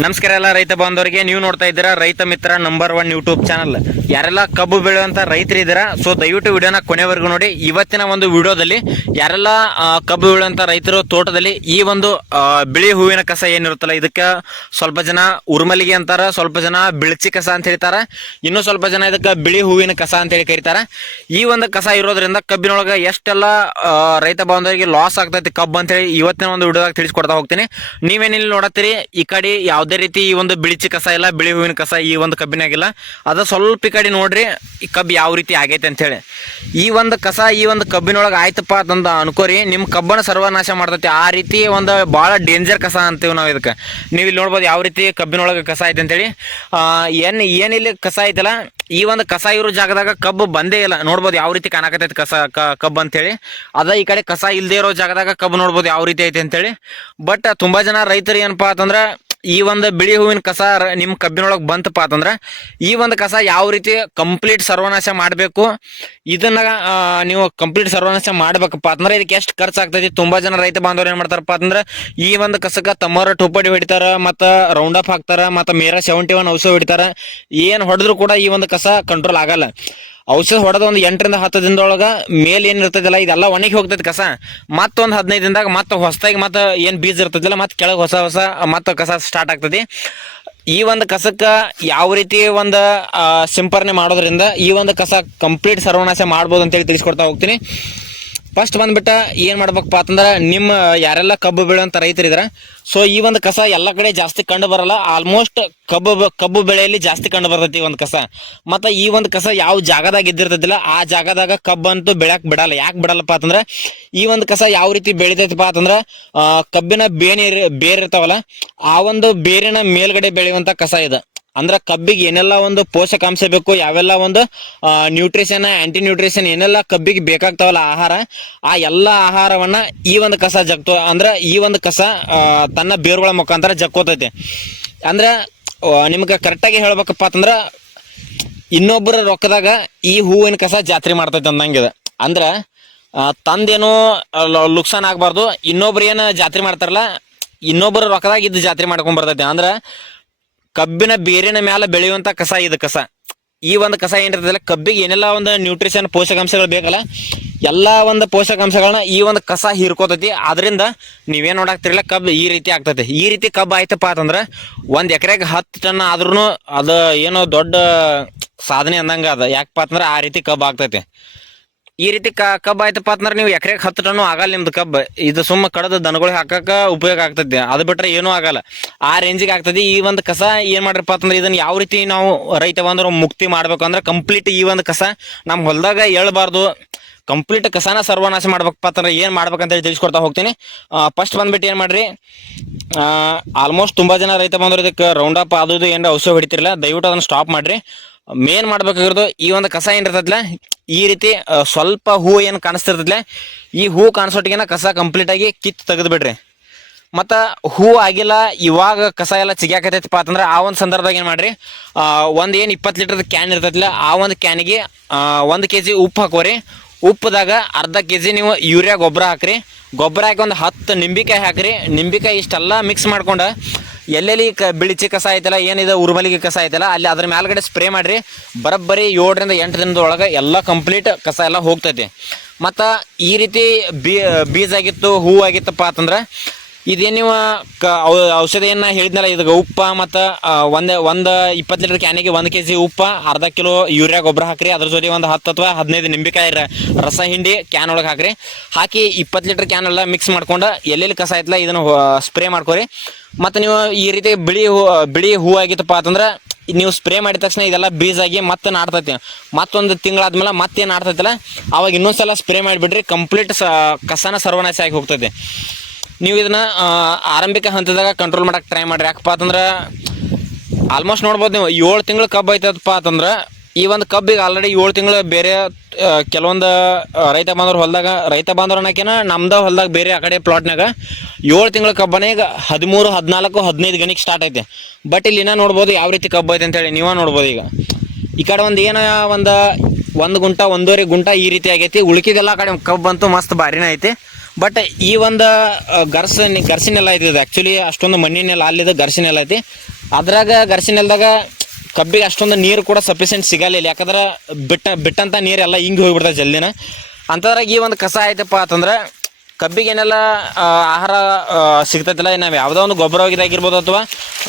ನಮಸ್ಕಾರ ಎಲ್ಲ ರೈತ ಬಾಂಧವರಿಗೆ. ನೀವು ನೋಡ್ತಾ ಇದ್ದೀರಾ ರೈತ ಮಿತ್ರ ನಂಬರ್ 1 ಯೂಟ್ಯೂಬ್ ಚಾನಲ್. ಯಾರೆಲ್ಲ ಕಬ್ಬು ಬೆಳೆಯುವಂತ ರೈತರು ಇದ್ದೀರಾ, ಸೊ ದಯವಿಟ್ಟು ವಿಡಿಯೋನ ಕೊನೆವರೆಗೂ ನೋಡಿ. ಇವತ್ತಿನ ಒಂದು ವಿಡಿಯೋದಲ್ಲಿ ಯಾರೆಲ್ಲ ಕಬ್ಬು ಬೆಳೆಯುವಂತ ರೈತರು ತೋಟದಲ್ಲಿ ಈ ಒಂದು ಬಿಳಿ ಹೂವಿನ ಕಸ ಏನಿರುತ್ತಲ್ಲ, ಇದಕ್ಕೆ ಸ್ವಲ್ಪ ಜನ ಉರ್ಮಲಿಗೆ ಅಂತಾರ, ಸ್ವಲ್ಪ ಜನ ಬಿಳ್ಚಿ ಕಸ ಅಂತ ಹೇಳ್ತಾರ, ಇನ್ನು ಸ್ವಲ್ಪ ಜನ ಇದಕ್ಕೆ ಬಿಳಿ ಹೂವಿನ ಕಸ ಅಂತ ಹೇಳಿ ಕರೀತಾರ. ಈ ಒಂದು ಕಸ ಇರೋದ್ರಿಂದ ಕಬ್ಬಿನೊಳಗೆ ಎಷ್ಟೆಲ್ಲ ರೈತ ಬಾಂಧವರಿಗೆ ಲಾಸ್ ಆಗ್ತೈತಿ ಕಬ್ಬು ಅಂತ ಹೇಳಿ ಇವತ್ತಿನ ಒಂದು ವಿಡಿಯೋದಾಗ ತಿಳಿಸ್ಕೊಡ್ತಾ ಹೋಗ್ತೀನಿ. ನೀವೇನಿಲ್ಲಿ ನೋಡತ್ತೀರಿ, ಈ ಕಡೆ ಯಾವುದೇ ರೀತಿ ಈ ಒಂದು ಬಿಳಿಚಿ ಕಸ ಇಲ್ಲ, ಬಿಳಿ ಹೂವಿನ ಕಸ ಈ ಒಂದು ಕಬ್ಬಿನಾಗಿಲ್ಲ. ಅದು ಸ್ವಲ್ಪ ಈ ಕಡೆ ನೋಡ್ರಿ, ಈ ಕಬ್ಬು ಯಾವ ರೀತಿ ಆಗೈತೆ ಅಂತ ಹೇಳಿ. ಈ ಒಂದು ಕಸ ಈ ಒಂದು ಕಬ್ಬಿನೊಳಗೆ ಆಯ್ತಪ್ಪ ಅಂತಂದ ಅನ್ಕೋರಿ, ನಿಮ್ಮ ಕಬ್ಬನ ಸರ್ವನಾಶ ಮಾಡ್ತೈತಿ. ಆ ರೀತಿ ಒಂದು ಭಾಳ ಡೇಂಜರ್ ಕಸ ಅಂತೀವಿ ನಾವು ಇದಕ್ಕೆ. ನೀವು ಇಲ್ಲಿ ನೋಡ್ಬೋದು ಯಾವ ರೀತಿ ಕಬ್ಬಿನೊಳಗೆ ಕಸ ಐತೆ ಅಂತೇಳಿ. ಏನಿಲ್ಲಿ ಕಸ ಐತಲ್ಲ, ಈ ಒಂದು ಕಸ ಇರೋ ಜಾಗದಾಗ ಕಬ್ಬು ಬಂದೇ ಇಲ್ಲ. ನೋಡ್ಬೋದು ಯಾವ ರೀತಿ ಕಾಣಕತ್ತೈತಿ ಕಬ್ಬು ಅಂತೇಳಿ. ಅದ ಈ ಕಡೆ ಕಸ ಇಲ್ಲದೆ ಇರೋ ಜಾಗದಾಗ ಕಬ್ಬು ನೋಡ್ಬೋದು ಯಾವ ರೀತಿ ಐತೆ ಅಂತೇಳಿ. ಬಟ್ ತುಂಬಾ ಜನ ರೈತರು ಏನಪ್ಪಾ ಅಂತಂದ್ರೆ, ಈ ಒಂದು ಬಿಳಿ ಹೂವಿನ ಕಸ ನಿಮ್ಮ ಕಬ್ಬಿನೊಳಗೆ ಬಂತಪ್ಪ ಅಂತಂದ್ರೆ ಈ ಒಂದು ಕಸ ಯಾವ ರೀತಿ ಕಂಪ್ಲೀಟ್ ಸರ್ವನಾಶ ಮಾಡಬೇಕು, ಇದನ್ನ ನೀವು ಕಂಪ್ಲೀಟ್ ಸರ್ವನಾಶ ಮಾಡ್ಬೇಕಪ್ಪ ಅಂತಂದ್ರೆ ಇದಕ್ಕೆ ಎಷ್ಟು ಖರ್ಚಾಗ್ತೈತಿ. ತುಂಬಾ ಜನ ರೈತ ಬಾಂಧವರು ಏನ್ ಮಾಡ್ತಾರಪ್ಪ ಅಂತಂದ್ರೆ, ಈ ಒಂದು ಕಸಕ್ಕೆ ತಮ್ಮರ ಟುಪ್ಪಡಿ ಹೊಡಿತಾರ, ಮತ್ತು ರೌಂಡ್ ಅಪ್ ಹಾಕ್ತಾರ, ಮತ್ತು ಮೇರಾ 71 ಔಷಧ ಹೊಡಿತಾರ. ಏನು ಹೊಡೆದ್ರು ಕೂಡ ಈ ಒಂದು ಕಸ ಕಂಟ್ರೋಲ್ ಆಗಲ್ಲ. ಔಷಧ ಹೊಡೆದ ಒಂದು 8 ರಿಂದ 10 ದಿನದೊಳಗ ಮೇಲ್ ಏನ್ ಇರ್ತೈತಿಲ್ಲ ಇದೆಲ್ಲ ಒಣಗಿ ಹೋಗ್ತೈತಿ ಕಸ. ಮತ್ತೊಂದು 15 ದಿನದಾಗ ಮತ್ತೆ ಹೊಸದಾಗಿ ಮತ್ತೆ ಏನ್ ಬೀಜ ಇರ್ತೈತಿಲ್ಲ ಮತ್ತೆ ಕೆಳಗೆ ಹೊಸ ಮತ್ತೆ ಕಸ ಸ್ಟಾರ್ಟ್ ಆಗ್ತದೆ. ಈ ಒಂದು ಕಸಕ್ಕ ಯಾವ ರೀತಿ ಒಂದು ಸಿಂಪರಣೆ ಮಾಡೋದ್ರಿಂದ ಈ ಒಂದು ಕಸ ಕಂಪ್ಲೀಟ್ ಸರ್ವನಾಶ ಮಾಡ್ಬೋದು ಅಂತೇಳಿ ತಿಳಿಸ್ಕೊಡ್ತಾ ಹೋಗ್ತೀನಿ. ಫಸ್ಟ್ ಬಂದ್ಬಿಟ್ಟ ಏನ್ ಮಾಡ್ಬೇಕಪ್ಪ ಅಂತಂದ್ರೆ, ನಿಮ್ಮ ಯಾರೆಲ್ಲ ಕಬ್ಬು ಬೆಳೆಯುವಂತ ರೈತರಿದ್ರ, ಸೊ ಈ ಒಂದು ಕಸ ಎಲ್ಲ ಕಡೆ ಜಾಸ್ತಿ ಕಂಡು ಬರಲ್ಲ. ಆಲ್ಮೋಸ್ಟ್ ಕಬ್ಬು ಬೆಳೆಯಲ್ಲಿ ಜಾಸ್ತಿ ಕಂಡು ಬರ್ತೈತಿ ಈ ಒಂದು ಕಸ. ಮತ್ತೆ ಈ ಒಂದು ಕಸ ಯಾವ ಜಾಗದಾಗ ಇದ್ದಿರ್ತೈತಿಲ್ಲ ಆ ಜಾಗದಾಗ ಕಬ್ಬಂತೂ ಬೆಳಕ್ ಬಿಡಲ್ಲ. ಯಾಕೆ ಬಿಡಲ್ಲಪ್ಪ ಅಂತಂದ್ರೆ, ಈ ಒಂದು ಕಸ ಯಾವ ರೀತಿ ಬೆಳಿತೈತಿಪ್ಪ ಅಂತಂದ್ರ, ಕಬ್ಬಿನ ಬೇರೆ ಇರ್ತಾವಲ್ಲ, ಆ ಒಂದು ಬೇರಿನ ಮೇಲ್ಗಡೆ ಬೆಳೆಯುವಂತ ಕಸ ಇದೆ. ಅಂದ್ರೆ ಕಬ್ಬಿಗೆ ಏನೆಲ್ಲ ಒಂದು ಪೋಷಕಾಂಶ ಬೇಕು, ಯಾವೆಲ್ಲ ಒಂದು ನ್ಯೂಟ್ರಿಷನ್, ಆಂಟಿ ನ್ಯೂಟ್ರಿಷನ್ ಏನೆಲ್ಲ ಕಬ್ಬಿಗೆ ಬೇಕಾಗ್ತಾವಲ್ಲ ಆಹಾರ, ಆ ಎಲ್ಲ ಆಹಾರವನ್ನ ಈ ಒಂದು ಕಸ ಜಗ್ತೋ. ಅಂದ್ರೆ ಈ ಒಂದು ಕಸ ತನ್ನ ಬೇರುಗಳ ಮುಖಾಂತರ ಜಕ್ಕೋತೈತಿ. ಅಂದ್ರೆ ನಿಮ್ಗೆ ಕರೆಕ್ಟಾಗಿ ಹೇಳ್ಬೇಕಪ್ಪ ಅಂತಂದ್ರ, ಇನ್ನೊಬ್ಬರ ರೊಕ್ಕದಾಗ ಈ ಹೂವಿನ ಕಸ ಜಾತ್ರೆ ಮಾಡ್ತೈತಿ ಅಂದಂಗಿದೆ. ಅಂದ್ರೆ ತಂದೇನು ಲುಕ್ಸಾನ್ ಆಗ್ಬಾರ್ದು, ಇನ್ನೊಬ್ರು ಏನು ಜಾತ್ರೆ ಮಾಡ್ತಾರಲ್ಲ, ಇನ್ನೊಬ್ಬರ ರೊಕ್ಕದಾಗ ಇದು ಜಾತ್ರೆ ಮಾಡ್ಕೊಂಡ್ ಬರ್ತೈತಿ. ಅಂದ್ರ ಕಬ್ಬಿನ ಬೇರಿನ ಮ್ಯಾಲ ಬೆಳೆಯುವಂತ ಕಸ ಇದು ಕಸ. ಈ ಒಂದು ಕಸ ಏನಿರ್ತದಲ್ಲ, ಕಬ್ಬಿಗೆ ಏನೆಲ್ಲ ಒಂದು ನ್ಯೂಟ್ರಿಷನ್ ಪೋಷಕಾಂಶಗಳು ಬೇಕಲ್ಲ, ಎಲ್ಲಾ ಒಂದು ಪೋಷಕಾಂಶಗಳನ್ನ ಈ ಒಂದು ಕಸ ಹೀರ್ಕೋತೈತಿ. ಅದರಿಂದ ನೀವೇನ್ ನೋಡಾಕ್ತಿರಲ್ಲ, ಕಬ್ಬು ಈ ರೀತಿ ಆಗ್ತೈತಿ. ಈ ರೀತಿ ಕಬ್ಬು ಆಯ್ತಪ್ಪ ಅಂತಂದ್ರ 1 ಎಕರೆಗೆ 10 ಟನ್ ಆದ್ರೂ ಅದು ಏನೋ ದೊಡ್ಡ ಸಾಧನೆ ಅಂದಂಗ ಅದ. ಯಾಕಪ್ಪ ಅಂತಂದ್ರ ಆ ರೀತಿ ಕಬ್ಬು ಆಗ್ತೈತಿ. ಈ ರೀತಿ ಕಬ್ಬು ಆಯ್ತಪ್ಪ ಅಂತಂದ್ರೆ ನೀವು ಎಕರೆಗೆ 10 ಟನ್ನು ಆಗಲ್ಲ ನಿಮ್ದು ಕಬ್ಬು. ಇದು ಸುಮ್ಮ ಕಡದ ದನಗಳಿಗೆ ಹಾಕಕ ಉಪಯೋಗ ಆಗ್ತೈತಿ, ಅದು ಬಿಟ್ರೆ ಏನೂ ಆಗಲ್ಲ. ಆ ರೇಂಜಿಗೆ ಆಗ್ತದೆ. ಈ ಒಂದು ಕಸ ಏನ್ ಮಾಡ್ರಪ್ಪ ಅಂತಂದ್ರೆ, ಇದನ್ನ ಯಾವ ರೀತಿ ನಾವು ರೈತ ಬಂದ್ರು ಮುಕ್ತಿ ಮಾಡ್ಬೇಕು ಅಂದ್ರೆ, ಕಂಪ್ಲೀಟ್ ಈ ಒಂದು ಕಸ ನಮ್ಮ ಹೊಲದಾಗ ಎಳಬಾರ್ದು, ಕಂಪ್ಲೀಟ್ ಕಸನ ಸರ್ವನಾಶ ಮಾಡ್ಬೇಕಪ್ಪ ಅಂತಂದ್ರೆ ಏನ್ ಮಾಡ್ಬೇಕಂತ ಹೇಳಿ ತಿಳಿಸ್ಕೊಡ್ತಾ ಹೋಗ್ತೀನಿ. ಫಸ್ಟ್ ಬಂದ್ಬಿಟ್ಟು ಏನ್ ಮಾಡ್ರಿ, ಆಲ್ಮೋಸ್ಟ್ ತುಂಬಾ ಜನ ರೈತ ಬಂದ್ರು ಇದಕ್ಕೆ ರೌಂಡ್ ಅಪ್ ಅದು ಏನಾರ ಔಷಧ ಹೊಡಿತಿರಲ್ಲ, ದಯವಿಟ್ಟು ಅದನ್ನ ಸ್ಟಾಪ್ ಮಾಡ್ರಿ. ಮೇನ್ ಮಾಡ್ಬೇಕಾಗಿರೋದು, ಈ ಒಂದು ಕಸ ಏನಿರ್ತೈತಿಲ್ಲ, ಈ ರೀತಿ ಸ್ವಲ್ಪ ಹೂ ಏನು ಕಾಣಿಸ್ತಿರ್ತೈತಿಲ್ಲ, ಈ ಹೂ ಕಾಣಿಸೋಟಿಗೆನ ಕಸ ಕಂಪ್ಲೀಟ್ ಆಗಿ ಕಿತ್ತು ತೆಗೆದು ಬಿಡ್ರಿ. ಮತ್ತು ಹೂ ಆಗಿಲ್ಲ, ಇವಾಗ ಕಸ ಎಲ್ಲ ಚಿಗ್ಯಾಕತೈತಪ್ಪ ಅಂತಂದ್ರೆ ಆ ಒಂದು ಸಂದರ್ಭದಾಗ ಏನು ಮಾಡ್ರಿ, ಒಂದು ಏನು 20 ಲೀಟರ್ದ ಕ್ಯಾನ್ ಇರ್ತೈತಿಲ್ಲ, ಆ ಒಂದು ಕ್ಯಾನಿಗೆ 1 kg ಉಪ್ಪು ಹಾಕೋರಿ. ಉಪ್ಪದಾಗ ಅರ್ಧ kg ನೀವು ಯೂರಿಯಾ ಗೊಬ್ಬರ ಹಾಕ್ರಿ. ಗೊಬ್ಬರ ಹಾಕಿ ಒಂದು 10 ನಿಂಬಿಕಾಯಿ ಹಾಕ್ರಿ. ನಿಂಬಿಕಾಯಿ ಇಷ್ಟೆಲ್ಲ ಮಿಕ್ಸ್ ಮಾಡ್ಕೊಂಡು ಎಲ್ಲೆಲ್ಲಿ ಬಿಳಿಚಿ ಕಸ ಐತಲ್ಲ, ಏನಿದೆ ಉರ್ಮಲಿಗೆ ಕಸ ಐತಲ್ಲ, ಅಲ್ಲಿ ಅದ್ರ ಮೇಲ್ಗಡೆ ಸ್ಪ್ರೇ ಮಾಡ್ರಿ. ಬರೋಬ್ಬರಿ 7 ರಿಂದ 8 ದಿನದೊಳಗೆ ಎಲ್ಲ ಕಂಪ್ಲೀಟ್ ಕಸ ಎಲ್ಲ ಹೋಗ್ತೈತಿ. ಮತ್ತು ಈ ರೀತಿ ಬೀಜ ಆಗಿತ್ತು, ಹೂ ಆಗಿತ್ತಪ್ಪ ಅಂತಂದ್ರೆ, ಇದೇನು ನೀವು ಔಷಧ ಏನ ಹೇಳಿದ್ನಲ್ಲ, ಇದಕ್ಕೆ ಉಪ್ಪ ಮತ್ತು ಒಂದು 20 ಲೀಟರ್ ಕ್ಯಾನಿಗೆ 1 kg ಉಪ್ಪ, ಅರ್ಧ ಕಿಲೋ ಯೂರಿಯಾ ಗೊಬ್ಬರ ಹಾಕ್ರಿ. ಅದ್ರ ಜೊತೆ ಒಂದು 10 ಅಥವಾ 15 ನಿಂಬಿಕಾಯಿ ರಸ ಹಿಂಡಿ ಕ್ಯಾನ್ ಒಳಗೆ ಹಾಕ್ರಿ. ಹಾಕಿ 20 ಲೀಟರ್ ಕ್ಯಾನ್ ಎಲ್ಲ ಮಿಕ್ಸ್ ಮಾಡ್ಕೊಂಡು ಎಲ್ಲೆಲ್ಲಿ ಕಸ ಐತಲ್ಲ ಇದನ್ನು ಸ್ಪ್ರೇ ಮಾಡ್ಕೊರಿ. ಮತ್ತು ನೀವು ಈ ರೀತಿ ಬಿಳಿ ಹೂ ಆಗಿತ್ತಪ್ಪ ಅಂತಂದ್ರೆ, ನೀವು ಸ್ಪ್ರೇ ಮಾಡಿದ ತಕ್ಷಣ ಇದೆಲ್ಲ ಬೀಜ ಆಗಿ ಮತ್ತೆ ನಾಡ್ತೈತಿ. ಮತ್ತೊಂದು ತಿಂಗಳಾದ್ಮೇಲೆ ಮತ್ತೇನು ನಾಡ್ತೈತಲ್ಲ, ಅವಾಗ ಇನ್ನೊಂದ್ಸಲ ಸ್ಪ್ರೇ ಮಾಡಿಬಿಡ್ರಿ. ಕಂಪ್ಲೀಟ್ ಕಸನ ಸರ್ವನಾಶ ಆಗಿ ಹೋಗ್ತೈತಿ. ನೀವು ಇದನ್ನ ಆರಂಭಿಕ ಹಂತದಾಗ ಕಂಟ್ರೋಲ್ ಮಾಡಕ್ಕೆ ಟ್ರೈ ಮಾಡ್ರಿ. ಯಾಕಪ್ಪ ಅಂತಂದ್ರೆ, ಆಲ್ಮೋಸ್ಟ್ ನೋಡ್ಬೋದು ನೀವು 7 ತಿಂಗಳು ಕಬ್ಬು ಐತದಪ್ಪ ಅಂತಂದ್ರೆ, ಈ ಒಂದು ಕಬ್ಬಿಗೆ ಆಲ್ರೆಡಿ 7 ತಿಂಗಳು ಬೇರೆ ಕೆಲವೊಂದು ರೈತ ಬಾಂಧವ್ರು ಅನ್ನೋಕೇನ ನಮ್ದ ಹೊಲ್ದಾಗ ಬೇರೆ ಆ ಕಡೆ ಪ್ಲಾಟ್ನಾಗ 7 ತಿಂಗಳ ಕಬ್ಬನೇ ಈಗ 13, 14, 15 ಗಣಿಗೆ ಸ್ಟಾರ್ಟ್ ಐತೆ. ಬಟ್ ಇಲ್ಲಿ ನೋಡ್ಬೋದು ಯಾವ ರೀತಿ ಕಬ್ಬು ಐತೆ ಅಂತೇಳಿ ನೀವ ನೋಡ್ಬೋದು. ಈಗ ಈ ಕಡೆ ಒಂದು ಏನೋ ಒಂದು 1 ಗುಂಟ 1.5 ಗುಂಟ ಈ ರೀತಿ ಆಗೈತಿ. ಉಳ್ಕಿದೆಲ್ಲ ಕಡೆ ಕಬ್ಬು ಅಂತೂ ಮಸ್ತ್ ಭಾರಿನೇ ಐತಿ. ಬಟ್ ಈ ಒಂದು ಗರ್ಸಿನೆಲ್ಲ ಐತಿ ಇದು ಆ್ಯಕ್ಚುಲಿ ಅಷ್ಟೊಂದು ಮಣ್ಣಿನೆಲ್ಲ ಅಲ್ಲಿದೆ ಗರ್ಸಿನೆಲ್ಲ ಐತಿ. ಅದ್ರಾಗ ಗರ್ಸಿನೆಲ್ದಾಗ ಕಬ್ಬಿಗೆ ಅಷ್ಟೊಂದು ನೀರು ಕೂಡ ಸಫಿಷಿಯೆಂಟ್ ಸಿಗಲ್ಲ, ಯಾಕಂದ್ರೆ ಬಿಟ್ಟಂಥ ನೀರೆಲ್ಲ ಹಿಂಗೆ ಹೋಗ್ಬಿಡ್ತದೆ ಜಲ್ದಿನ. ಅಂಥದ್ರಾಗ ಈ ಒಂದು ಕಸ ಆಯ್ತಪ್ಪ ಅಂತಂದ್ರೆ ಕಬ್ಬಿಗೆ ಏನೆಲ್ಲ ಆಹಾರ ಸಿಗ್ತೈತಿಲ್ಲ, ನಾವು ಯಾವುದೋ ಒಂದು ಗೊಬ್ಬರ ಹೋಗಿದಾಗಿರ್ಬೋದು ಅಥವಾ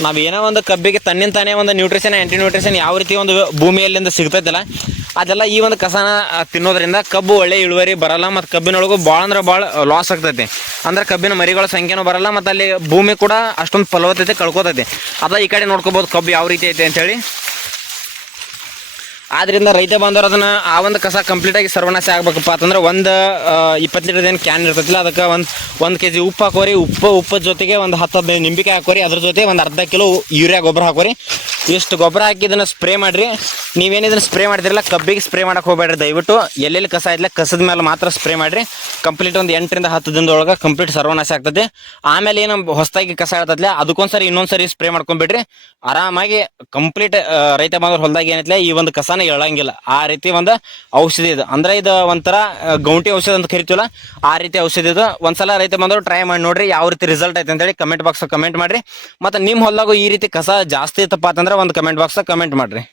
ನಾವು ಏನೋ ಒಂದು ಕಬ್ಬಿಗೆ ತನ್ನಿಂತಾನೇ ಒಂದು ನ್ಯೂಟ್ರಿಷನ್ ಆ್ಯಂಟಿ ನ್ಯೂಟ್ರಿಷನ್ ಯಾವ ರೀತಿ ಒಂದು ಭೂಮಿಯಲ್ಲಿಂದ ಸಿಗ್ತೈತಿಲ್ಲ ಅದೆಲ್ಲ ಈ ಒಂದು ಕಸನ ತಿನ್ನೋದ್ರಿಂದ ಕಬ್ಬು ಒಳ್ಳೆ ಇಳುವರಿ ಬರಲ್ಲ, ಮತ್ತು ಕಬ್ಬಿನೊಳಗೂ ಭಾಳ ಅಂದ್ರೆ ಭಾಳ ಲಾಸ್ ಆಗ್ತೈತಿ. ಅಂದ್ರೆ ಕಬ್ಬಿನ ಮರಿಗಳ ಸಂಖ್ಯೆನೂ ಬರಲ್ಲ, ಮತ್ತು ಅಲ್ಲಿ ಭೂಮಿ ಕೂಡ ಅಷ್ಟೊಂದು ಫಲವತ್ತತೆ ಕಳ್ಕೊತೈತಿ. ಅದ ಈ ಕಡೆ ನೋಡ್ಕೋಬೋದು ಕಬ್ಬು ಯಾವ ರೀತಿ ಐತೆ ಅಂತೇಳಿ. ಆದ್ರಿಂದ ರೈತ ಬಾಂಧವರು ಅದನ್ನ ಆ ಒಂದು ಕಸ ಕಂಪ್ಲೀಟಾಗಿ ಸರ್ವನಾಶ ಆಗ್ಬೇಕಪ್ಪ ಅಂತಂದ್ರೆ ಒಂದು 20 ಲೀಟರ್ ಏನು ಕ್ಯಾನ್ ಇರ್ತೈತಿಲ್ಲ ಅದಕ್ಕೆ ಒಂದು kg ಉಪ್ಪು ಹಾಕೋರಿ. ಉಪ್ಪು ಜೊತೆಗೆ ಒಂದು 10-15 ನಿಂಬಿಕಾಯಿ ಹಾಕೋರಿ. ಅದ್ರ ಜೊತೆ ಒಂದು ಅರ್ಧ ಕಿಲೋ ಯೂರಿಯಾ ಗೊಬ್ಬರ ಹಾಕೋರಿ. ಇಷ್ಟು ಗೊಬ್ಬರ ಹಾಕಿ ಇದನ್ನು ಸ್ಪ್ರೇ ಮಾಡಿರಿ. ನೀವೇನಿದನ್ನು ಸ್ಪ್ರೇ ಮಾಡಿದಿರಲ್ಲ ಕಬ್ಬಿಗೆ ಸ್ಪ್ರೇ ಮಾಡಕ್ಕೆ ಹೋಗ್ಬೇಡ್ರಿ ದಯವಿಟ್ಟು. ಎಲ್ಲೆಲ್ಲಿ ಕಸ ಇದ್ಲ ಕಸದ ಮೇಲೆ ಮಾತ್ರ ಸ್ಪ್ರೇ ಮಾಡಿರಿ. ಕಂಪ್ಲೀಟ್ ಒಂದು 8ರಿಂದ 10 ದಿನದೊಳಗೆ ಕಂಪ್ಲೀಟ್ ಸರ್ವನಾಶ ಆಗ್ತದೆ. ಆಮೇಲೆ ಏನು ಹೊಸದಾಗಿ ಕಸ ಇರ್ತೈತಿಲ್ಲ ಅದಕ್ಕೊಂದ್ಸರಿ ಇನ್ನೊಂದ್ಸರಿ ಸ್ಪ್ರೇ ಮಾಡ್ಕೊಂಡ್ಬಿಡ್ರಿ. ಆರಾಮಾಗಿ ಕಂಪ್ಲೀಟ್ ರೈತ ಬಾಂಧವ್ರ ಹೊಲದಾಗ ಏನೈತಿಲ್ಲ ಈ ಒಂದು ಕಸನ ಹೇಳಂಗಿಲ್ಲ, ಆ ರೀತಿ ಒಂದು ಔಷಧಿ ಇದು. ಅಂದ್ರೆ ಇದು ಒಂಥರ ಗೌಂಟಿ ಔಷಧ ಅಂತ ಕರಿತೀವಲ್ಲ ಆ ರೀತಿ ಔಷಧಿ ಇದು. ಒಂದ್ಸಲ ರೈತ ಬಾಂಧವರು ಟ್ರೈ ಮಾಡಿ ನೋಡ್ರಿ ಯಾವ ರೀತಿ ರಿಸಲ್ಟ್ ಐತೆ ಅಂತೇಳಿ ಕಮೆಂಟ್ ಬಾಕ್ಸ್ ಕಮೆಂಟ್ ಮಾಡ್ರಿ. ಮತ್ತು ನಿಮ್ಮ ಹೊಲದಾಗೂ ಈ ರೀತಿ ಕಸ ಜಾಸ್ತಿ ಇತ್ತಪ್ಪ ಅಂತಂದ್ರೆ ಒಂದು ಕಮೆಂಟ್ ಬಾಕ್ಸ್ ಕಮೆಂಟ್ ಮಾಡ್ರಿ.